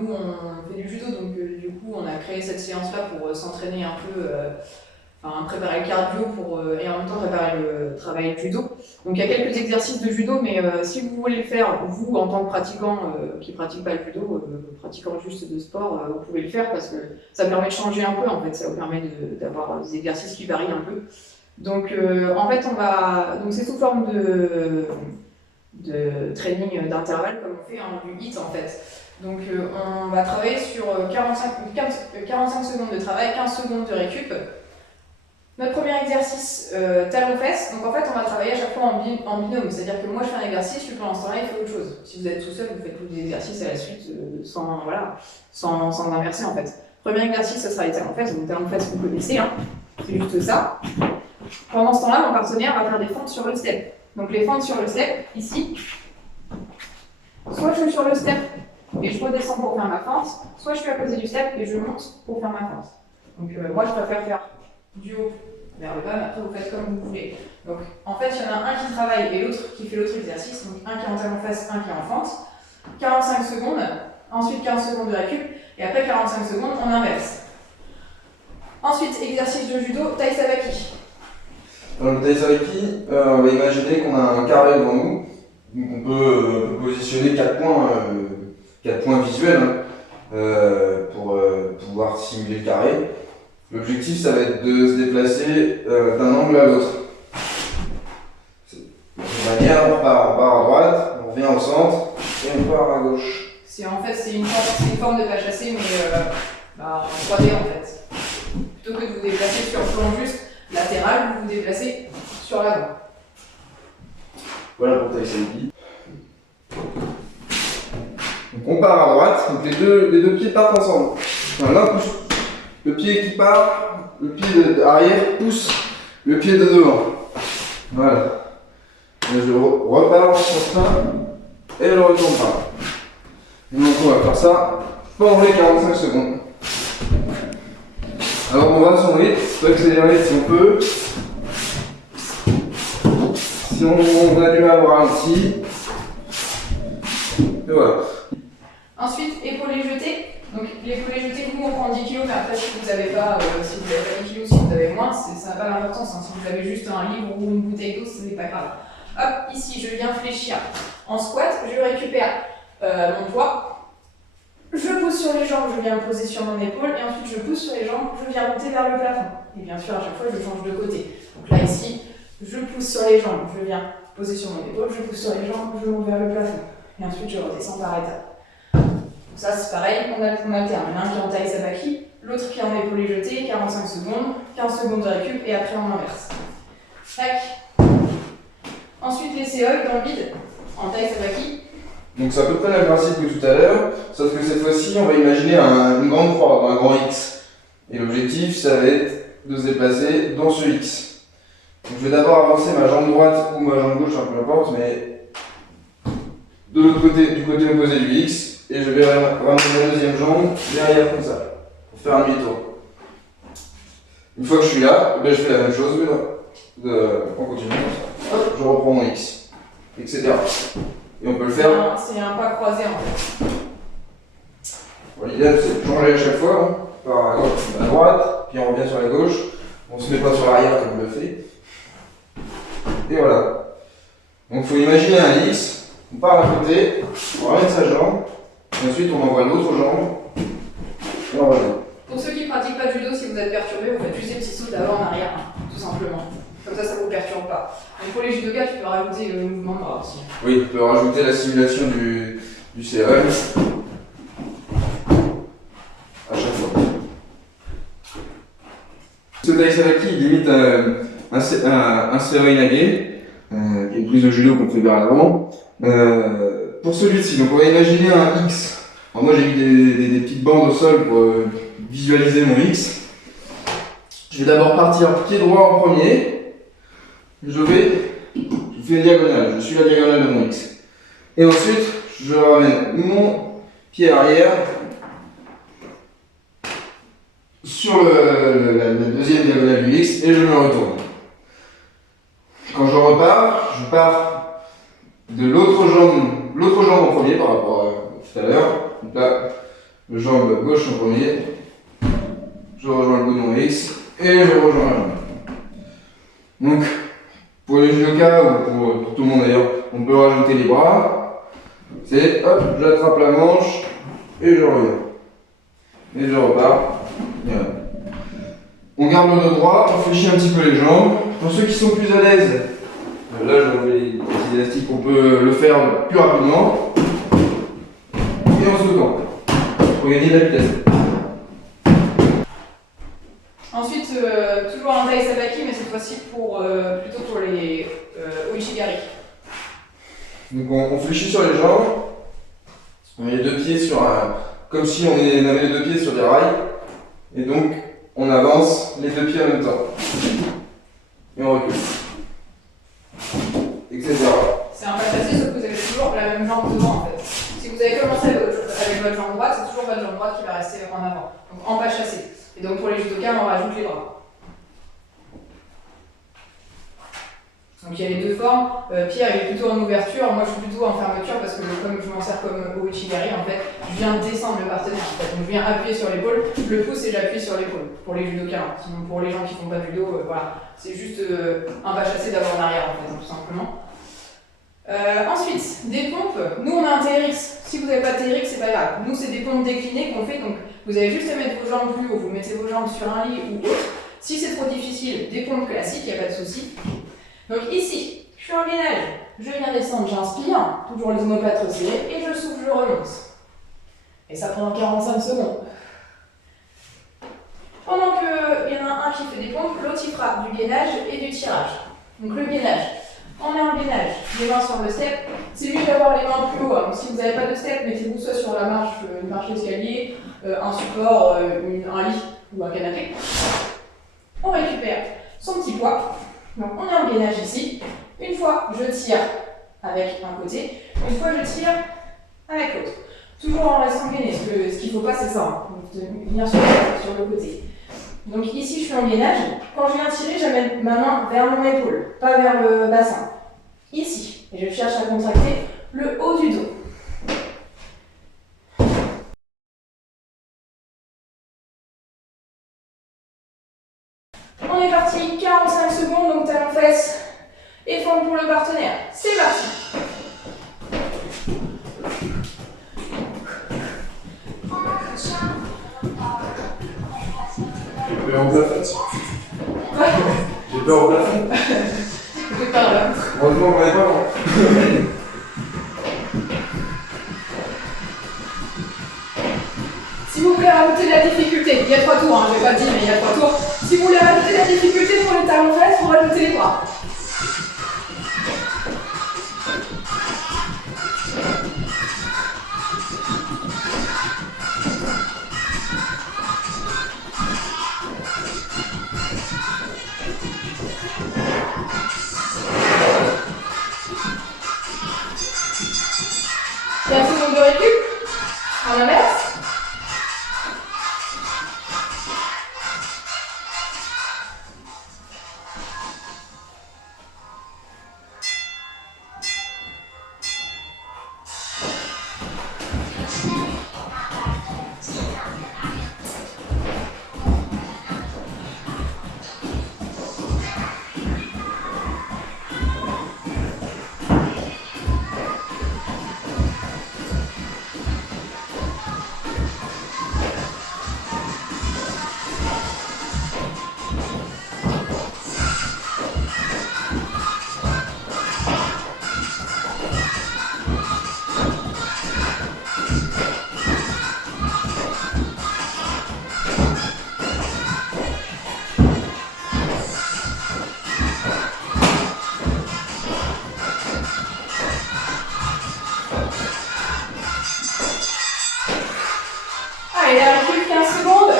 nous on fait du judo, donc du coup on a créé cette séance-là pour s'entraîner un peu, préparer le cardio et en même temps préparer le travail de judo. Donc il y a quelques exercices de judo, mais si vous voulez le faire, vous en tant que pratiquant qui ne pratique pas le judo, pratiquant juste de sport, vous pouvez le faire parce que ça permet de changer un peu en fait, ça vous permet d'avoir des exercices qui varient un peu. Donc en fait donc c'est sous forme de training d'intervalle comme on fait du HIIT en fait. Donc on va travailler sur 45 secondes de travail, 15 secondes de récup. Notre premier exercice, talons-fesses. Donc en fait, on va travailler à chaque fois en binôme. C'est-à-dire que moi, je fais un exercice, lui pendant ce temps-là, il fait autre chose. Si vous êtes tout seul, vous faites tous les exercices à la suite sans inverser en fait. Premier exercice, ça sera les talons-fesses. Donc talons-fesses, vous connaissez, hein. C'est juste ça. Pendant ce temps-là, mon partenaire va faire des fentes sur le step. Donc les fentes sur le step, ici. Soit je suis sur le step et je redescends pour faire ma fente, soit je suis à côté du step et je monte pour faire ma fente. Donc moi, je préfère faire du haut vers le bas, mais après vous faites comme vous voulez. Donc en fait, il y en a un qui travaille et l'autre qui fait l'autre exercice. Donc un qui est en talons-fesses, un qui est en fente. 45 secondes, ensuite 15 secondes de récup, et après 45 secondes, on inverse. Ensuite, exercice de judo, taï sabaki. Dans le taï sabaki, on va imaginer qu'on a un carré devant nous. Donc on peut positionner 4 points visuels pour pouvoir simuler le carré. L'objectif, ça va être de se déplacer d'un angle à l'autre. De cette manière, on part à droite, on revient au centre et on part à gauche. C'est une forme de pas chassé, mais en 3D en fait. Plutôt que de vous déplacer sur le plan juste latéral, vous vous déplacez sur l'avant. Voilà pour taï sabaki. Donc on part à droite, donc les deux pieds partent ensemble. Enfin, l'un pousse le pied qui part, le pied arrière pousse le pied de devant. Voilà. Et je repars sur ça et je retourne par là. Et donc on va faire ça pendant les 45 secondes. Alors on va à son rythme, on peut accélérer si on peut. Si on a du mal au ralenti. Et voilà. Ensuite, épaulés jetés. Donc l'épaulé jeté, nous on prend 10 kg, mais après si vous n'avez pas, 10 kg, si vous avez moins, ça n'a pas d'importance. Hein. Si vous avez juste un livre ou une bouteille d'eau, ce n'est pas grave. Hop, ici je viens fléchir en squat, je récupère mon poids, je pousse sur les jambes, je viens me poser sur mon épaule, et ensuite je pousse sur les jambes, je viens monter vers le plafond. Et bien sûr, à chaque fois, je change de côté. Donc là, ici, je pousse sur les jambes, je viens poser sur mon épaule, je pousse sur les jambes, je monte vers le plafond. Et ensuite, je redescends par étapes. Ça c'est pareil, on alterne. Il y en a un qui est en taï sabaki, l'autre qui est en épaulé jeté, 45 secondes, 15 secondes de récup et après on inverse. Tac. Ensuite les séoles dans le vide, en taï sabaki. Donc c'est à peu près le même principe que tout à l'heure, sauf que cette fois-ci on va imaginer une grande croix, un grand X. Et l'objectif ça va être de se déplacer dans ce X. Donc je vais d'abord avancer ma jambe droite ou ma jambe gauche, peu importe, mais de l'autre côté, du côté opposé du X. Et je vais ramener ma deuxième jambe derrière comme ça, pour faire un demi-tour. Une fois que je suis là, je fais la même chose, mais en continuant comme ça. Hop, je reprends mon X, etc. Et on peut le faire. C'est un pas croisé en fait. Bon, l'idéal c'est de changer à chaque fois, hein. Par à droite, puis on revient sur la gauche. On se met pas sur l'arrière comme on le fait. Et voilà. Donc il faut imaginer un X, on part à côté, on ramène sa jambe. Et ensuite, on envoie l'autre jambe et on revient. Pour ceux qui ne pratiquent pas de judo, si vous êtes perturbé, vous faites juste des petits sauts d'avant en arrière, tout simplement. Comme ça ne vous perturbe pas. Donc pour les judokas, tu peux rajouter le mouvement de bras aussi. Oui, tu peux rajouter la simulation du CRM à chaque fois. Ce taï sabaki, il limite un serré inage, qui est une prise de judo qu'on fait vers l'avant. Pour celui-ci, donc on va imaginer un X. Alors moi j'ai mis des petites bandes au sol pour visualiser mon X. Je vais d'abord partir pied droit en premier. Je fais une diagonale, je suis la diagonale de mon X. Et ensuite, je ramène mon pied arrière sur la deuxième diagonale du X et je me retourne. Quand je pars de l'autre jambe en premier par rapport à tout à l'heure. Donc là, mon X et je rejoins la jambe. Donc, pour les judokas ou pour tout le monde d'ailleurs, on peut rajouter les bras. C'est hop, j'attrape la manche et je reviens. Et je repars. Et voilà. On garde le dos droit, on fléchit un petit peu les jambes. Pour ceux qui sont plus à l'aise, là j'ai enlevé les petits élastiques, on peut le faire plus rapidement. Et en sautant, pour gagner de la vitesse. Ensuite, toujours un taille sabaki, mais cette fois-ci plutôt pour les oichigari. Donc on fléchit sur les jambes, on met les deux pieds sur un... comme si on avait les deux pieds sur des rails. Et donc on avance les deux pieds en même temps. Et on recule. Etc. C'est un pas chassé, sauf que vous avez toujours la même jambe devant en fait. Si vous avez commencé avec votre jambe droite, c'est toujours votre jambe droite qui va rester en avant. Donc en pas chassé. Et donc pour les judokas, on rajoute les bras. Donc il y a les deux formes. Pierre il est plutôt en ouverture, moi je suis plutôt en fermeture parce que comme je m'en sers comme Oichigari, en fait, je viens descendre le partenaire. En fait. Donc je viens appuyer sur l'épaule, je le pousse et j'appuie sur l'épaule pour les judokas. Sinon pour les gens qui font pas de judo, voilà, c'est juste un pas chassé d'avant en arrière en fait, tout simplement. Ensuite, des pompes. Nous on a un TRX. Si vous n'avez pas de TRX, c'est pas grave. Nous c'est des pompes déclinées qu'on fait. Donc vous avez juste à mettre vos jambes plus haut. Vous mettez vos jambes sur un lit ou autre. Si c'est trop difficile, des pompes classiques, il n'y a pas de souci. Donc ici, je suis en gainage. Je viens descendre, j'inspire. Toujours les omoplates resserrées. Et je souffle, je remonte. Et ça prend 45 secondes. Pendant qu'il y en a un qui fait des pompes, l'autre il fera du gainage et du tirage. Donc le gainage. On est en gainage, les mains sur le step. C'est mieux d'avoir les mains plus haut. Donc si vous n'avez pas de step, mettez-vous soit sur la marche, une marche d'escalier, un support, un lit ou un canapé. On récupère son petit poids. Donc on est en gainage ici. Une fois, je tire avec un côté. Une fois, je tire avec l'autre. Toujours en restant gainé. Ce qu'il ne faut pas, c'est ça. Hein. Venir sur le côté. Donc ici, je suis en gainage. Quand je viens tirer, j'amène ma main vers mon épaule, pas vers le bassin. Ici. Et je cherche à contracter le haut du dos. On est parti, 45 secondes, donc talon fesse et fente pour le partenaire. C'est parti. J'ai peur au plafond. J'ai peur au plafond. C'est par là. Heureusement qu'on n'est pas loin. Si vous voulez rajouter de la difficulté, il y a 3 tours, hein, je ne vais pas dire, mais il y a 3 tours. Si vous voulez rajouter de la difficulté pour les talons fesses, il faut rajouter les bras. Et un seconde de récup. En inverse. Allez, la récup, 15 secondes.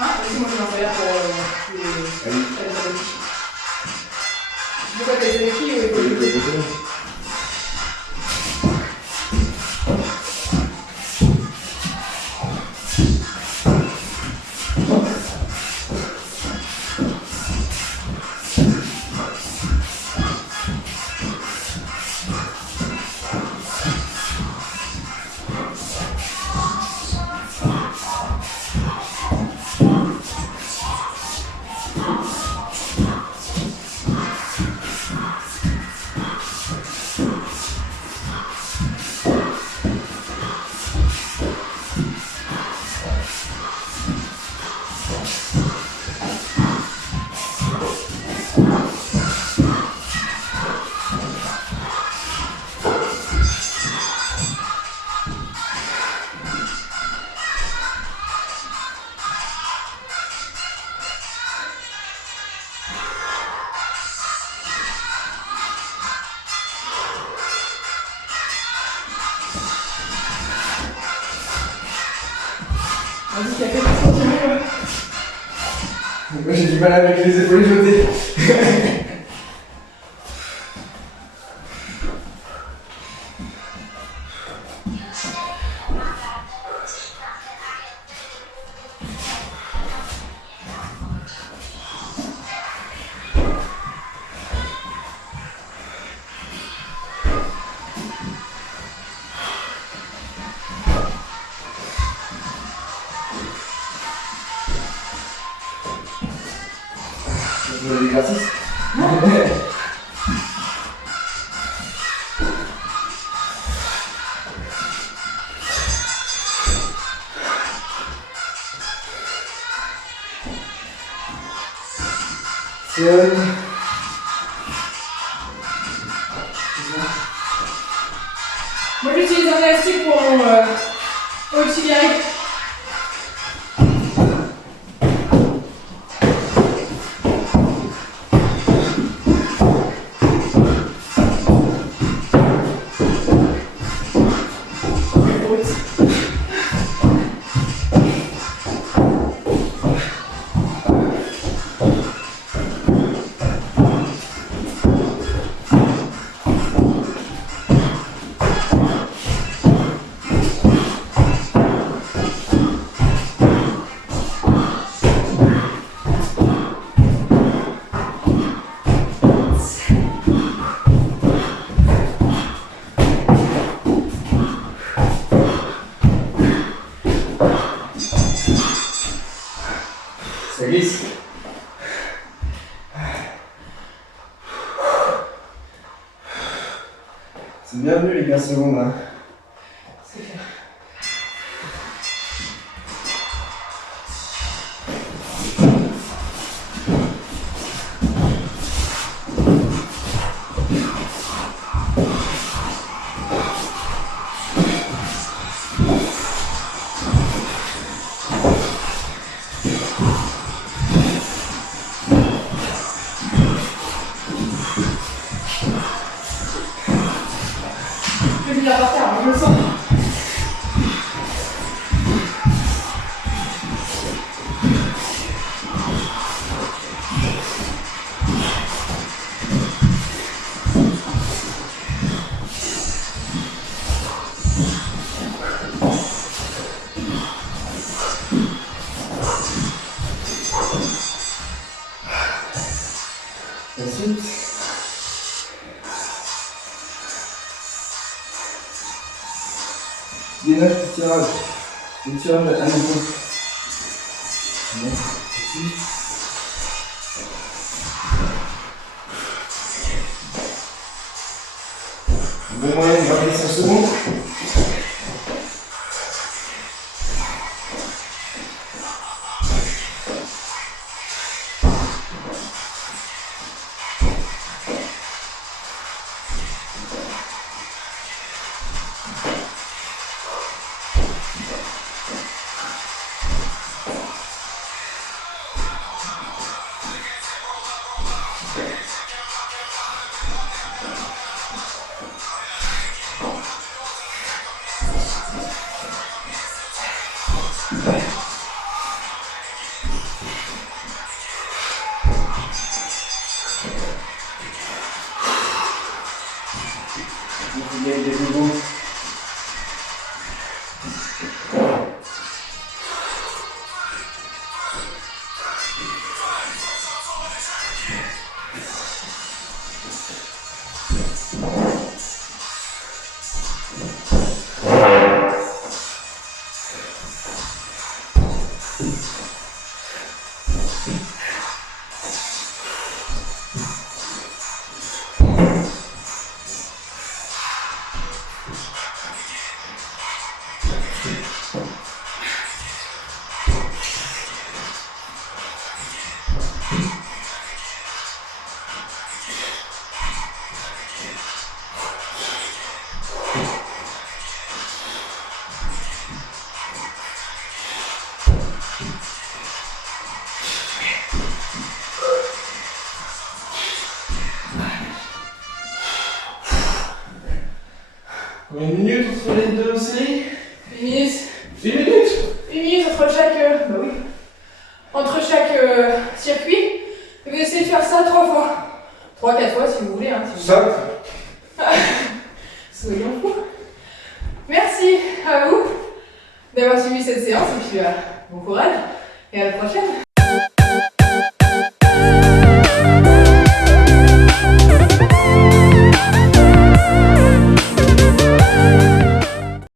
Hein, vas-y, moi je vais en faire pour les abdos. Je veux pas les abdos ou Vas-y, qui a fait tout son mieux. Moi j'ai du mal avec les épaules jetées. Je veux l'exercice. Moi j'utilise un élastique pour auxiliaire. Ça glisse. C'est bienvenu les 15 secondes là. C'est clair. Je vais la par terre, je le sens. Ensuite, gainage de tirage. Le tirage à nouveau. Bon, ici. Bon moyen de garder 5 secondes. Il y a des nouveaux. Une minute entre les deux séries. 1 minute. 1 minute. 1 minute entre chaque faire ça 3 fois. 3-4 fois si vous voulez. Hein, si vous Ça Soyons fous. Merci à vous d'avoir suivi cette séance et puis bon courage et à la prochaine.